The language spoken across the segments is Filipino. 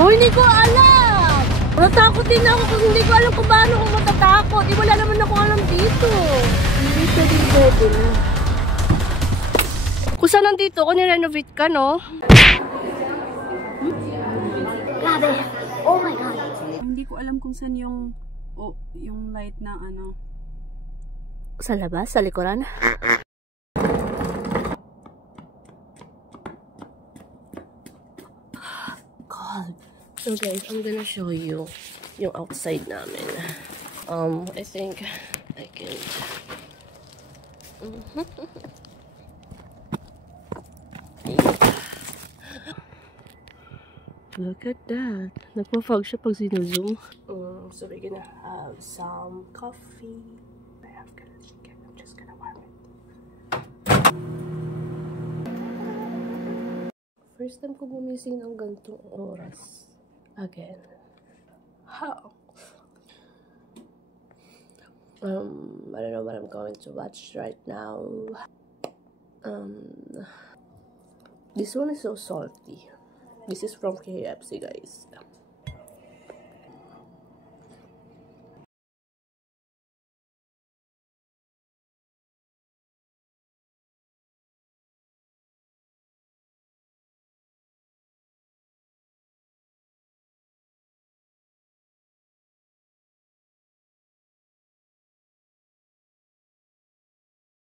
Oh, hindi ko alam. Natakot din ako kasi hindi ko alam kung paano ako matatakot. Wala naman ako alam dito. Dito din pwede na. Kung saan nandito, kung nirenovate ka, no? Grabe. Oh my God. Hindi ko alam kung saan yung light na ano. Sa labas? Sa likuran? God. So guys, I'm gonna show you yung outside namin. I think I can... Look at that. Nagpa-fog siya pag sino-zoom. So we're gonna have some coffee. I have grilled chicken. I'm just gonna warm it. First time ko gumising ng ganitong oras. Again. How? I don't know what I'm going to watch right now. This one is so salty. This is from KFC, guys.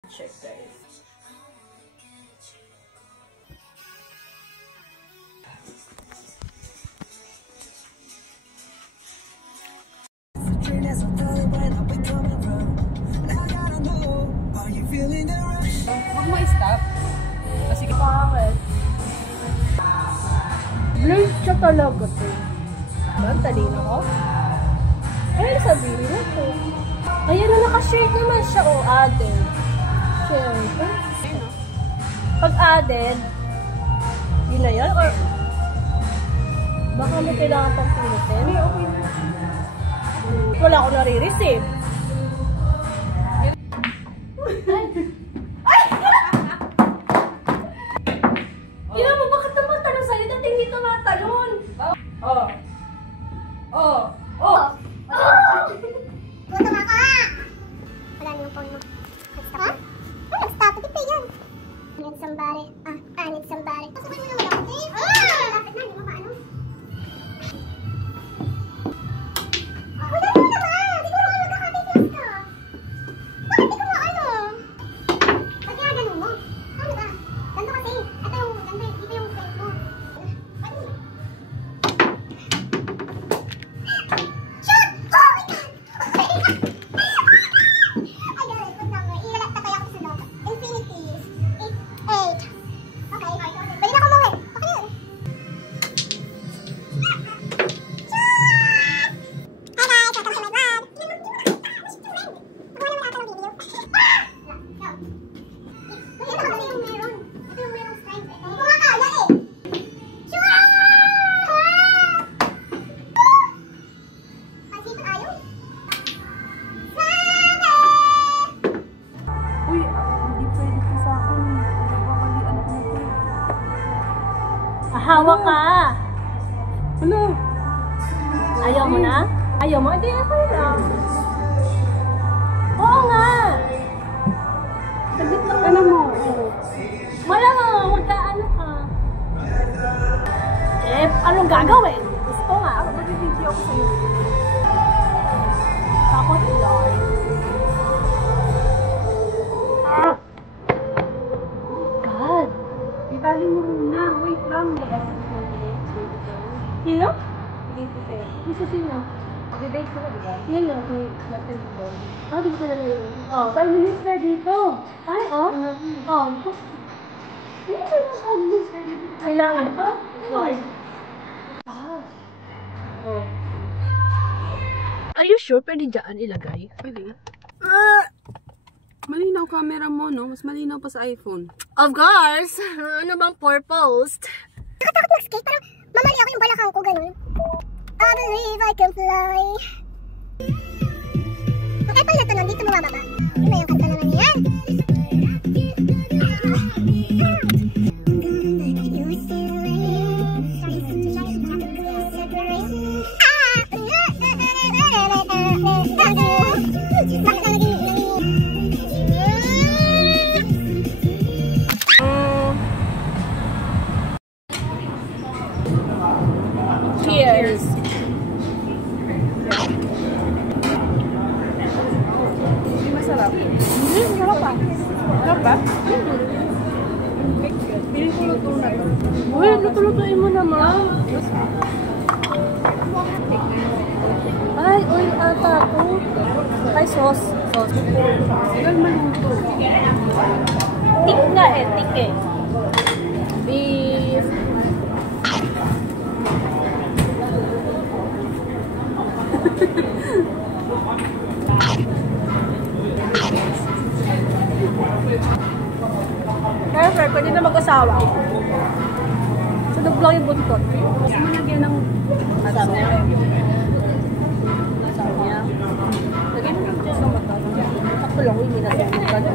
Check, guys. Huwag mo i-stop. Kasi Bakit? Blurred siya talaga to. Ang talino ko? Ano sabihin mo to? Ayan na, naka-shade naman siya. O, added. Siyempre. Pag added, yun na yun? Or baka may kailangan pang pinutin? Wala ako nare-receive. Ina mo, bakit naman talon sa'yo? Dati hindi ka matalon. Gutom ako! Wala na yung phone mo. Ha? Nag-stop. Tipay yan. I need somebody. I need somebody. Pasabay mo naman ako, Dave. Lapit na, hindi mo paano. Wala mo naman! Siguro ka magkakatigas ka. Bakit di ko ano? Ba't kaya ganun mo? Ano ba? Ganto kasi. Ito yung friend mo. Ano? Shoot! Oh my God! Ay, gano'n. Good number. Ilalak na kaya ako sa loob. Infinity. 8. Okay. Pwede na kumuhi. Okay yun. Shoot! Hi guys! Welcome to my vlog. Pagawa naman ata ng video. Go. Ito kasi yung meron. Ito yung merong strength. Hindi ko nga kaya eh. Shoot! Pansin pa tayo? uy, hindi pwede ko sa akin. Nagpapalian ko na ito. Ahawa ka! Ano? Ayaw mo na? Ayaw mo? Hindi, ako lang. Oo nga! Saglit lang. Ano mo? Wala nga, magkaano ka. Anong gagawin? Gusto nga. Ako, mag-video ako sa'yo. Takot lang. God! Itali mo muna. Wait lang. Sino? Date Gusto sino? ko na, diba? Yan lang. Natin ko. Di ko talaga yun. 5 minutes na dito. Ay, oh? Hindi ko na 5 minutes na dito. Kailangan pa? Ay. Are you sure pwede dyan ilagay? Pwede. Malinaw camera mo, no? Mas malinaw pa sa iPhone. Of course! Ano bang purpose? Nakatakot mag-skate. Parang mamali ako yung balakang ko, ganun. I believe I can fly. Ang Apple na to, nandito mabababa. Yun na yung kanta naman yan. Hindi, sarap pa. Sarap ba? Piling ko luto na to. Uy, luto-lutuin mo naman. Ay, oil ata to. Ay, sauce. Tagal maluto. Tik nga eh, tik eh. Beef. Perfect, pwede na mag-asawa. Sunog lang yung buntot. Mas mo lagyan ng Asam niya. Asam niya. Lagyan mo yung gusto mo. Sakto lang, hindi na sunog ka na.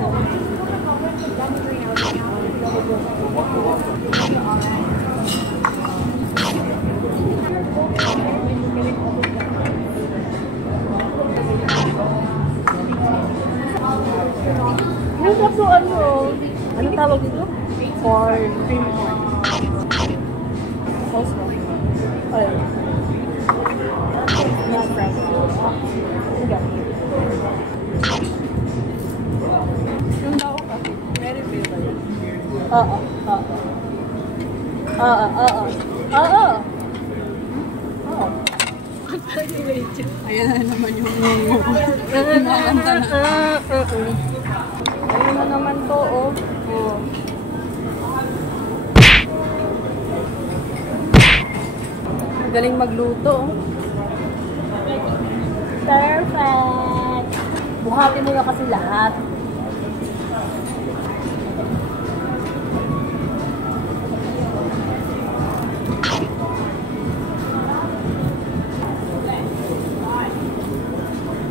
Yung kaso ano tawag dito? Corn. cream corn. Sauce mo. Ayun. Yes, friend. Okay. Yung tao kasi, very favorite. Oo. Oo. Ayan na naman yung kumakanta na. Ayun na naman to, oh. Galing magluto. Perfect! Buhatin mo na kasi lahat.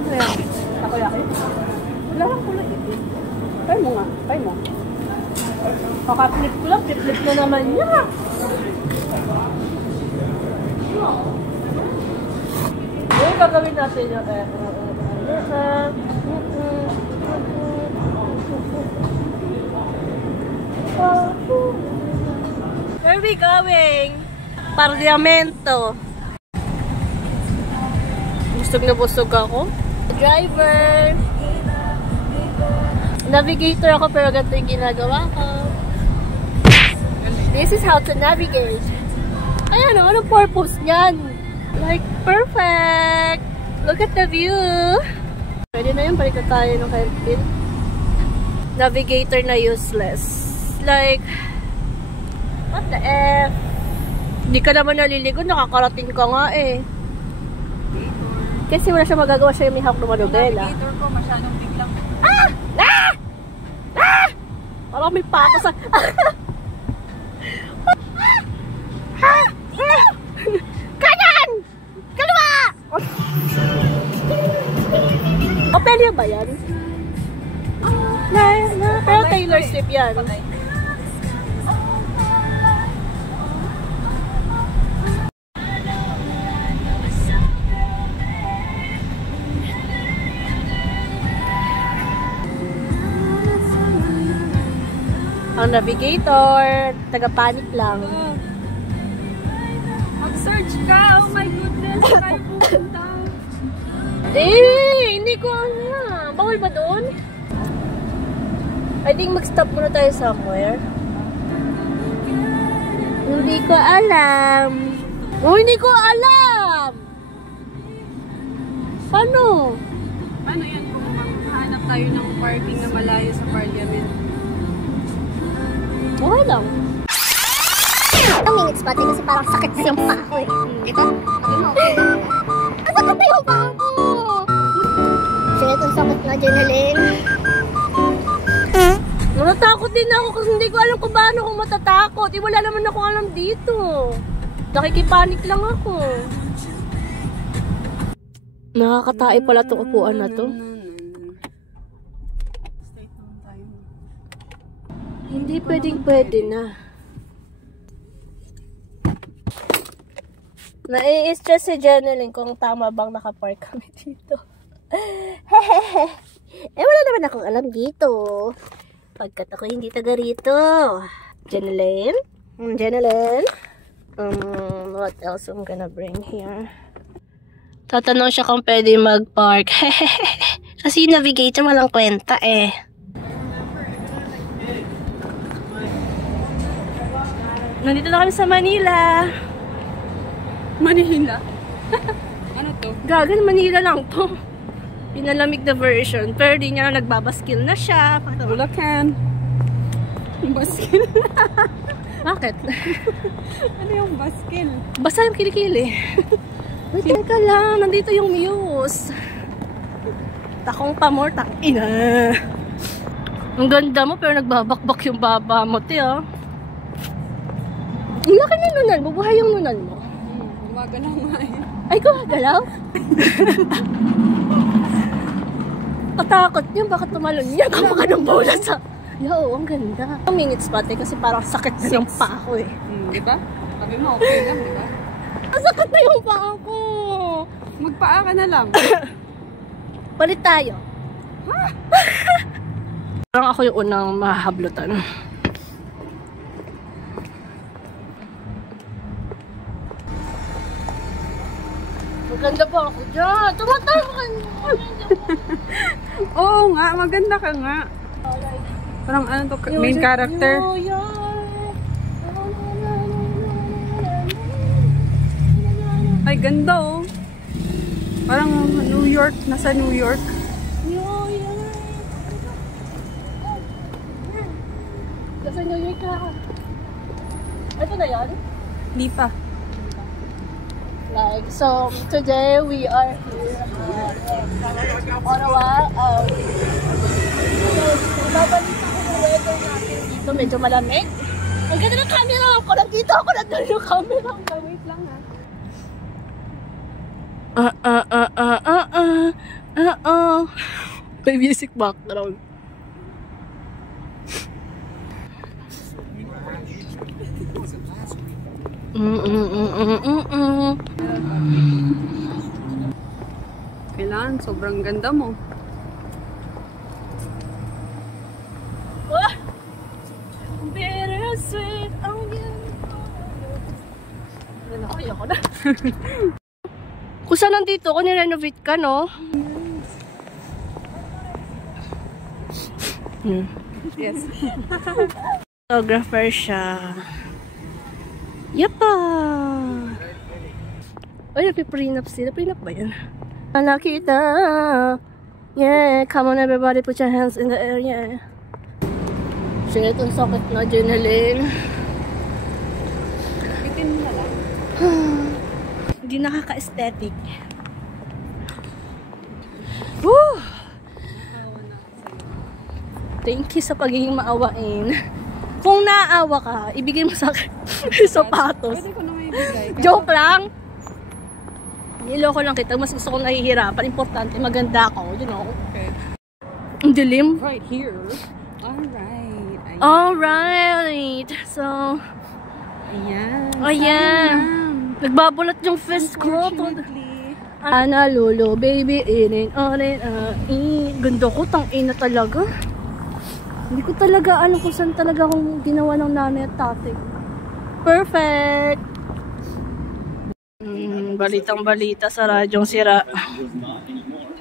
Ayan. Takoyaki. Wala kang kulay ito. Try mo nga. Try mo. Kakaplit ko lang, flip na naman niya. Yung gagawin natin yung where are we going? Parliamento. Busog na busog ako. Driver. Navigator ako pero ganito yung ginagawa ko. This is how to navigate. Ayan o, anong purpose niyan? Like, perfect! Look at the view! Pwede na yun, balik na tayo ng Kelvin. Navigator na useless. Like, what the F? Hindi ka naman naliligo, nakakarating ka nga eh. Kasi wala siya magagawa, siya yung may hawak ng manobela. Navigator ko, masyadong biglang. Ah! Ah! Ah! Parang may pato sa... Kanan! Kaliwa! Ophelia ba yan? Pero Taylor Swift yan. Ang navigator, taga-panic lang. Mag-search ka! Oh my goodness! Saan pupunta? Hindi ko alam. Bawal ba doon? I think mag-stop muna tayo somewhere. Hindi ko alam. Oh, hindi ko alam! Paano? Ano yan kung maghanap tayo ng parking na malayo sa Parliament? Okay lang. Ang minutes pa kasi parang sakit sa yung paa ko eh. Ito? Ang sakit na yung paa ko! Shit, ang sakit na, Jenalyn. Natatakot din ako kasi hindi ko alam kung paano ako matatakot. Wala naman akong alam dito. Nakikipanik lang ako. Nakakatae pala itong upuan na to. Stay home tayo. Hindi pwede na. Nai-stress si Jenelyn kung tama bang nakapark kami dito. Wala naman akong alam dito. Pagkat ako hindi taga rito. Jenelyn? Jenelyn? What else I'm gonna bring here? Tatanong siya kung pwede mag-park. Kasi yung navigator walang kwenta eh. Nandito na kami sa Manila. Manila? Ano to? Gagan, Manila lang to. Pinalamig na version. Pero di niya nagbabaskil na siya. Bulacan. Baskil. Bakit? Ano yung baskil? Basta yung kilikili. Wait, teka lang. Nandito yung Muse. Takong pamor, ina. Ang ganda mo, pero nagbabakbak yung baba mo, te, oh. Ang laki na nunal mo. Buhay yung nunal mo. Gumagalaw nga yun. Ay, gumagalaw? Katakot niya. Bakit tumalon niya? Kama ka ng bola sa... Yo, ang ganda. 2 minutes pa, te, kasi parang sakit na ng paa ko, eh. Diba? Sabi mo, okay lang, diba? Ang sakit na yung paa ko. Magpaa ka na lang. Palit tayo. Parang ako yung unang mahablutan. Maganda pa ako dyan. Tumatawa ka na. Oo nga, maganda ka nga. Parang ano to, main character. Ay, ganda oh. Parang New York, nasa New York. Nasa New York ka. Ito na yan? Di pa. Like, so today we are here Ottawa. Babalita ko yung weather natin dito. Medyo malamig. Ang ganda ng camera ko. Nandito ako. Nandito yung camera ko. Wait lang ha. May music background. Kailangan, sobrang ganda mo. Bittersweet. Ang ganda. Ayoko na. Kung saan nandito ako, nirenovate ka, no? Yes. Photographer siya. Yapa! Ay, napiprenup sila. Prenup ba yan? Nakita! Yeah! Come on everybody, put your hands in the air, yeah! Shit, ang sakit na, Jeneline. Bitin mo na lang. Hindi nakaka-aesthetic. Woo! Thank you sa pagiging maawain. Kung naawa ka, ibigay mo sa akin sapatos. Pwede ko na may bigay. Joke lang! Niloko lang kita. Mas gusto kong nahihirapan. Importante, maganda ako. You know? Okay. Ang dilim. Right here. Alright. Alright. So, Ayan. ayan. Nagbabulat yung fist ko. Unfortunately. Ana, lolo, baby, inin, orin, ganda ko, tangina talaga. Hindi ko talaga alam kung saan talaga akong ginawa ng nanay at tatay. Perfect! Balitang balita sa radyong sira.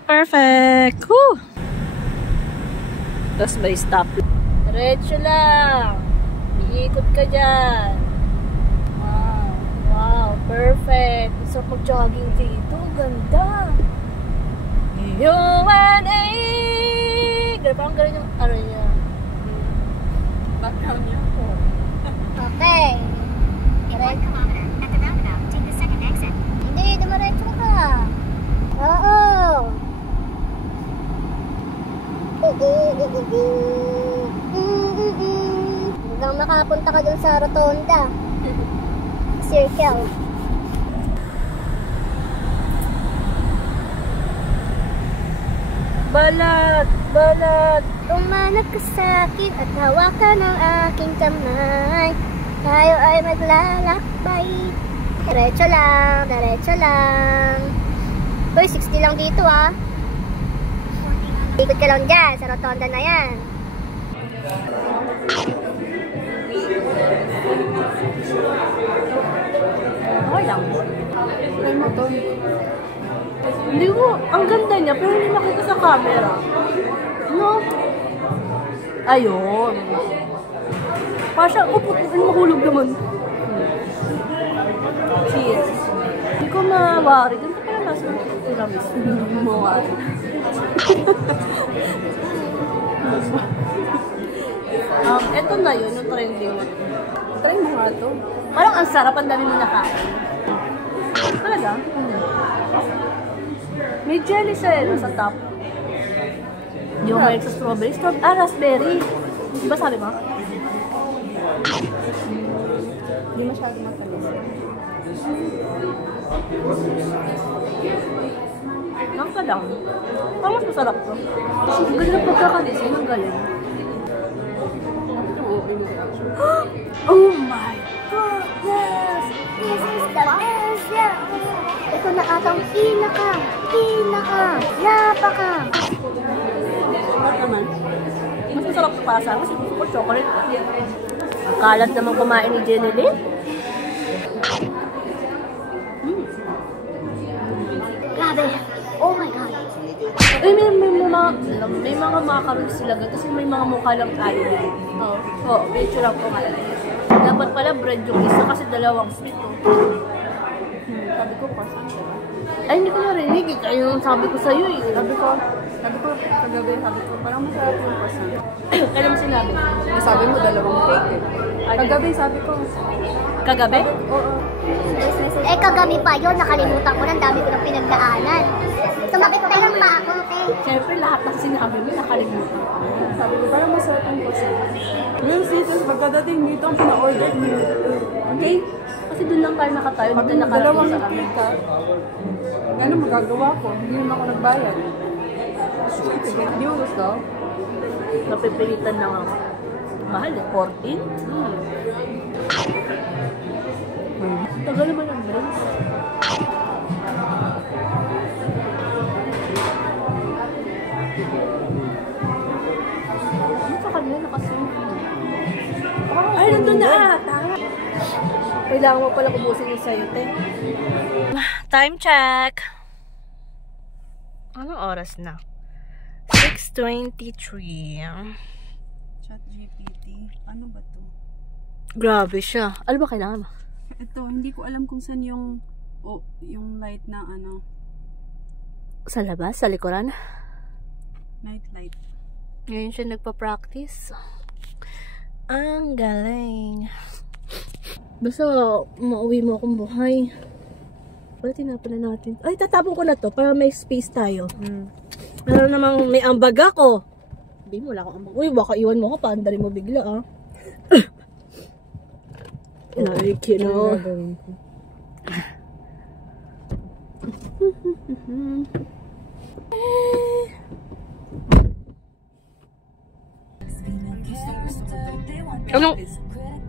Perfect! Woo! Tapos may stop. Diretso lang. Iikot ka dyan. Wow. Wow. Perfect. Gusto ko jogging dito. Ganda. U.N.A. Parang ganun yung ano niya. Background niya. Okay. In 1 kilometer, at the roundabout, take the second exit. Hindi, dumiretso ka. Oo. Hanggang makapunta ka dun sa rotonda. Circle. Balat! Balat! Umanap ka sa akin at hawakan ng aking kamay. Tayo ay maglalakbay. Diretso lang, diretso lang. Uy, 60 lang dito ah. Ikot ka lang dyan, sa rotonda na yan. Okay lang. Try mo to. Hindi ko, ang ganda niya, pero hindi nakita sa camera. No? Ayun. Pasha, mahulog naman. Cheers. Hindi ko mawari. Ganito pala nasa tiramis. Hindi ko mawari. Eto na yun, yung trending na. Try mo nga to. Parang ang sarap, ang dami mo nakain. Talaga? May jelly siya eh, sa top. Yung may sa strawberry. Raspberry. Diba sabi mo? Hindi masyado matamis. Nangka lang. Parang mas masarap to. Ang galing ng pagkakadesign. Ang galing. Oh my goodness! This is the best! Ito na atang napaka. Sarap naman. Mas masarap sa pasa kasi gusto ko chocolate. Ang kalat naman kumain ni Jenny Lynn. Grabe. Oh my God. May mga macarons sila kasi may mga mukha lang tayo. Oo, may tsura ko nga. Dapat pala bread yung isa kasi dalawang sweet. Sabi ko, pasan siya. Ay, hindi ko narinig. Kaya yung sabi ko sa'yo eh. Sabi ko, kagabi, parang masarap yung pasan. Kailan mo sinabi? Sabi mo, dalawang cake eh. Kagabi, sabi ko. Kagabi? Oo. Kagabi pa yun. Nakalimutan ko na. Dami ko ng pinagdaanan. Sumakit na yung pa ako, te. Siyempre, lahat ng sinabi mo nakalimutan. Sabi ko, parang masarap yung pasan. Well, season, pagkadating dito, ang pina-order niyo. Okay? Kasi doon lang tayo nakatayo. Dito nakarating Dalawang sa amin. cake ka. Ano magagawa ko? Hindi naman ako nagbayad. Sige, hindi mo gusto? Napipilitan lang ako. Mahal eh, 14? Tagal naman ang drinks. Ano sa kanila nakasunod? Ay, nandun na ata. Kailangan mo pala kubusin yung sayo, te. Time check! Anong oras na? 6:23. ChatGPT. Ano ba to? Grabe siya. Ano ba kailangan mo? Ito, hindi ko alam kung saan yung light na ano. Sa labas? Sa likuran? Night light. Ngayon siya nagpa-practice. Ang galing. Basta mauwi mo akong buhay. Wala, tinapon na natin. Ay, tatapon ko na to para may space tayo. Pero namang may ambag ako. Hindi mo, wala akong ambag. Uy, baka iwan mo ako, paandari mo bigla ah. Like, you know. Anong,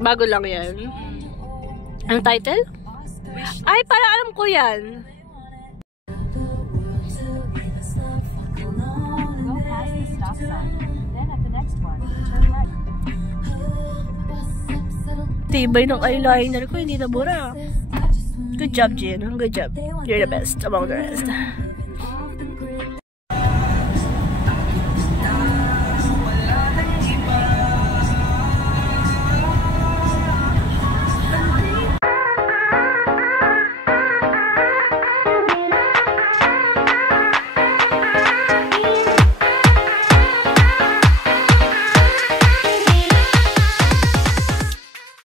bago lang yan. Anong title? Ay, para alam ko yan. Tibay ng eyeliner ko, hindi nabura. Good job, Jin. Good job. You're the best among the rest.